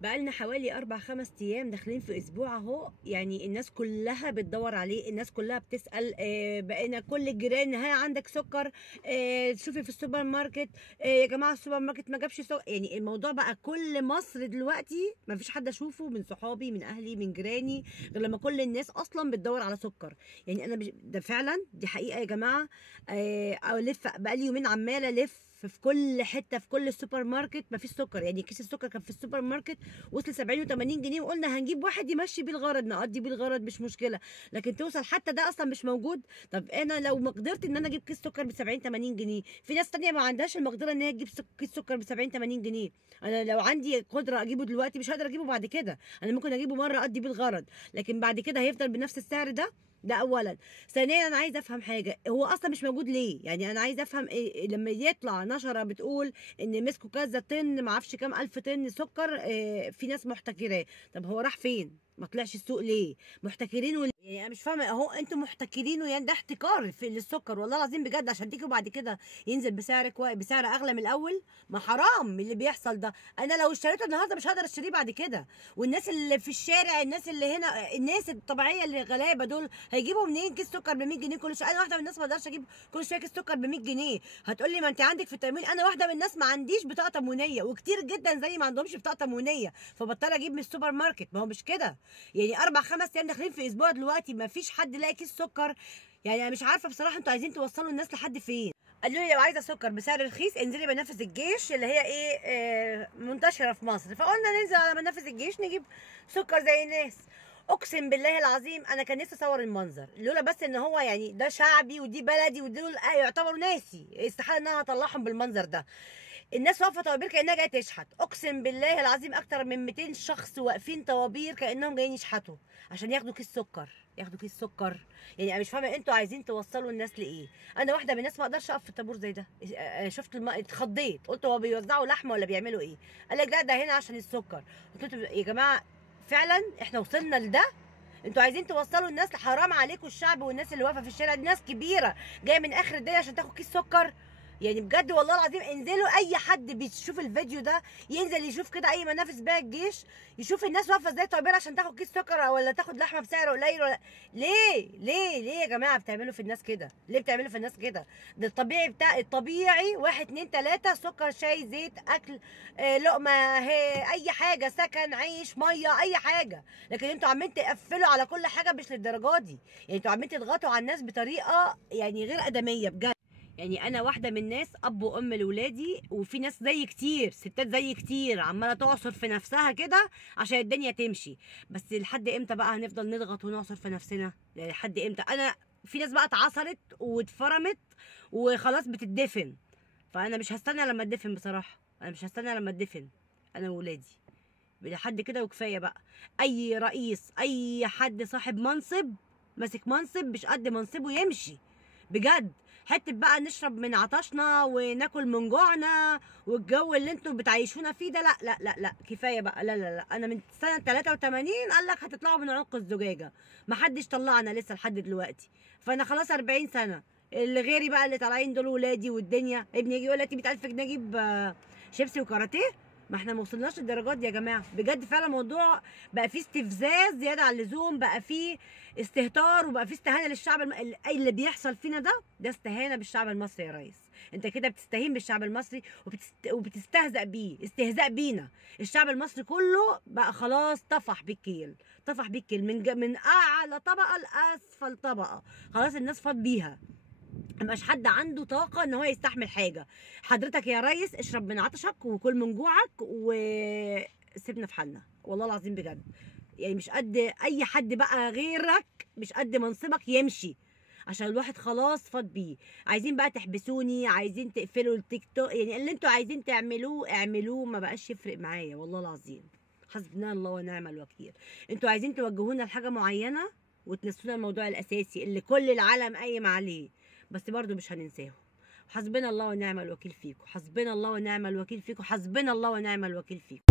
بقالنا حوالي 4-5 ايام داخلين في اسبوع اهو. يعني الناس كلها بتدور عليه، الناس كلها بتسال. بقينا كل الجيران ها عندك سكر؟ شوفي في السوبر ماركت. يا جماعه السوبر ماركت ما جابش سكر. يعني الموضوع بقى كل مصر دلوقتي ما فيش حد اشوفه من صحابي من اهلي من جيراني غير لما كل الناس اصلا بتدور على سكر. يعني انا ده فعلا دي حقيقه يا جماعه. الف بقالي يومين عماله الف في كل حته في كل السوبر ماركت مفيش سكر. يعني كيس السكر كان في السوبر ماركت وصل 70 و80 جنيه، وقلنا هنجيب واحد يمشي بيه الغرض نقضي بيه الغرض مش مشكله، لكن توصل حتى ده اصلا مش موجود. طب انا لو ما قدرت ان انا اجيب كيس سكر ب 70 80 جنيه، في ناس تانية ما عندهاش المقدره ان هي تجيب كيس سكر ب 70 80 جنيه. انا لو عندي قدره اجيبه دلوقتي مش هقدر اجيبه بعد كده. انا ممكن اجيبه مره اقضي بيه الغرض، لكن بعد كده هيفضل بنفس السعر ده اولا. ثانيا انا عايزه افهم حاجه، هو اصلا مش موجود ليه؟ يعني انا عايزه افهم إيه لما يطلع نشره بتقول ان مسكوا كذا طن ما اعرفش كام الف طن سكر، في ناس محتكراه. طب هو راح فين؟ ما طلعش السوق ليه؟ محتكرينه يعني انا مش فاهمه اهو، انتوا محتكرينه. يعني ده احتكار في للسكر والله العظيم بجد، عشان تيجوا بعد كده ينزل بسعر اغلى من الاول. ما حرام من اللي بيحصل ده. انا لو اشتريته النهارده مش هقدر اشتريه بعد كده. والناس اللي في الشارع، الناس اللي هنا، الناس الطبيعيه اللي غلابه دول هيجيبوا منين كيس سكر ب 100 جنيه كل شويه؟ انا واحده من الناس ما اقدرش اجيب كل شويه كيس سكر ب 100 جنيه. هتقول لي ما انت عندك في التموين. انا واحده من الناس ما عنديش بطاقه تموينيه، وكتير جدا زي ما عندهمش بطاقه تموينيه، فبضطر اجيب من السوبر ماركت. ما هو مش كده. يعني 4-5 ايام داخلين في اسبوع دلوقتي ما فيش حد لاقي كيس سكر. يعني انا مش عارفه بصراحه انتوا عايزين توصلوا الناس لحد فين. قالوا لي لو عايزه سكر بسعر رخيص انزلي منافذ الجيش اللي هي منتشره في مصر. فقلنا ننزل على منافذ الجيش نجيب سكر زي الناس. اقسم بالله العظيم انا كان نفسي اصور المنظر، لولا بس ان هو يعني ده شعبي ودي بلدي ودول يعتبروا ناسي، استحاله ان انا اطلعهم بالمنظر ده. الناس واقفه طوابير كانها جايه تشحت. اقسم بالله العظيم اكتر من 200 شخص واقفين طوابير كانهم جايين يشحتوا عشان ياخدوا كيس سكر، ياخدوا كيس سكر. يعني انا مش فاهمه انتوا عايزين توصلوا الناس لايه. انا واحده من الناس ما اقدرش اقف في الطابور زي ده. شفت اتخضيت، قلت هو بيوزعوا لحمه ولا بيعملوا ايه؟ قال لك لا ده هنا عشان السكر. قلت له يا جماعه فعلا احنا وصلنا لده؟ انتوا عايزين توصلوا الناس؟ حرام عليكم الشعب والناس اللي واقفه في الشارع دي ناس كبيره جايه من اخر الدنيا عشان تاخد كيس سكر. يعني بجد والله العظيم انزلوا، اي حد بيشوف الفيديو ده ينزل يشوف كده اي منافذ بيها الجيش، يشوف الناس واقفه ازاي طوابير عشان تاخد كيس سكر ولا تاخد لحمه بسعر قليل ولا. ليه يا جماعه بتعملوا في الناس كده؟ ليه بتعملوا في الناس كده؟ ده الطبيعي بتاع الطبيعي 1 2 3 سكر شاي زيت اكل، لقمه اي حاجه، سكن عيش ميه اي حاجه. لكن انتوا عمالين تقفلوا على كل حاجه مش للدرجه دي. يعني انتوا عمالين تضغطوا على الناس بطريقه يعني غير ادميه بجد. يعني انا واحده من الناس اب وام لاولادي، وفي ناس زي كتير ستات زي كتير عماله تعصر في نفسها كده عشان الدنيا تمشي. بس لحد امتى بقى هنفضل نضغط ونعصر في نفسنا؟ يعني لحد امتى؟ انا في ناس بقى اتعصرت واتفرمت وخلاص بتدفن، فانا مش هستنى لما اتدفن بصراحه. انا مش هستنى لما اتدفن انا وولادي لحد كده وكفايه بقى. اي رئيس اي حد صاحب منصب ماسك منصب مش قد منصبه يمشي بجد. حته بقى نشرب من عطشنا وناكل من جوعنا والجو اللي انتوا بتعيشونا فيه ده، لا لا لا لا كفايه بقى. لا انا من سنه 83 قال لك هتطلعوا من عنق الزجاجه، ما حدش طلعنا لسه لحد دلوقتي. فانا خلاص 40 سنه. اللي غيري بقى اللي طالعين دول ولادي والدنيا. ابني يجي يقول لك 100000 جنيه اجيب شيبسي وكاراتيه. ما احنا ما وصلناش للدرجات دي يا جماعه بجد. فعلا الموضوع بقى فيه استفزاز زياده عن اللزوم، بقى فيه استهتار، وبقى فيه استهانه للشعب اللي بيحصل فينا ده استهانه بالشعب المصري يا ريس. انت كده بتستهين بالشعب المصري وبتستهزأ بيه، استهزاء بينا. الشعب المصري كله بقى خلاص طفح بالكيل، طفح بالكيل من اعلى طبقه لاسفل طبقه. خلاص الناس فاض بيها، مبقاش حد عنده طاقة ان هو يستحمل حاجة. حضرتك يا ريس اشرب من عطشك وكل من جوعك وسيبنا في حالنا والله العظيم بجد. يعني مش قد اي حد بقى غيرك، مش قد منصبك يمشي، عشان الواحد خلاص فاض بيه. عايزين بقى تحبسوني، عايزين تقفلوا التيك توك، يعني اللي انتوا عايزين تعملوه اعملوه، ما بقاش يفرق معايا والله العظيم. حسبنا الله ونعم الوكيل. انتوا عايزين توجهونا لحاجة معينة وتنسونا الموضوع الاساسي اللي كل العالم قايم عليه، بس برضو مش هننساهم. حسبنا الله ونعم الوكيل فيكم، حسبنا الله ونعم الوكيل فيكم، حسبنا الله ونعم الوكيل فيكم.